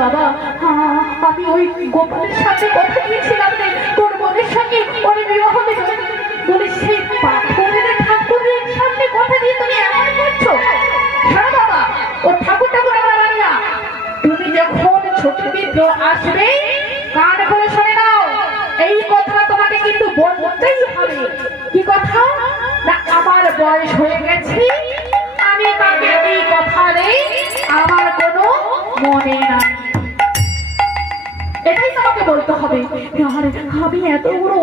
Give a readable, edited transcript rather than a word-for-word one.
বাবা, আমি ওই গোপালের সাথে কথা দিয়েছিলাম যে তোর বোনের সঙ্গে ওর বিবাহ দেবে বলে, সেই পাথরের ঠাকুরের সামনে কথা দিয়ে তুমি এমন করছো? হ্যাঁ বাবা, ও ঠাকুর আমার মানি না। তুমি যখন ছোট বিদ্রো আসবে কান খুলে শুনে নাও, এই কথা তোমাকে কিন্তু বলতেই হবে। কি কথা? না, আমার বয়স হয়ে গেছে, আমি কাকে এই কথা নেই, আমার কোনো মনে নাই, এটাই তোমাকে বলতে হবে। আমি এত বড়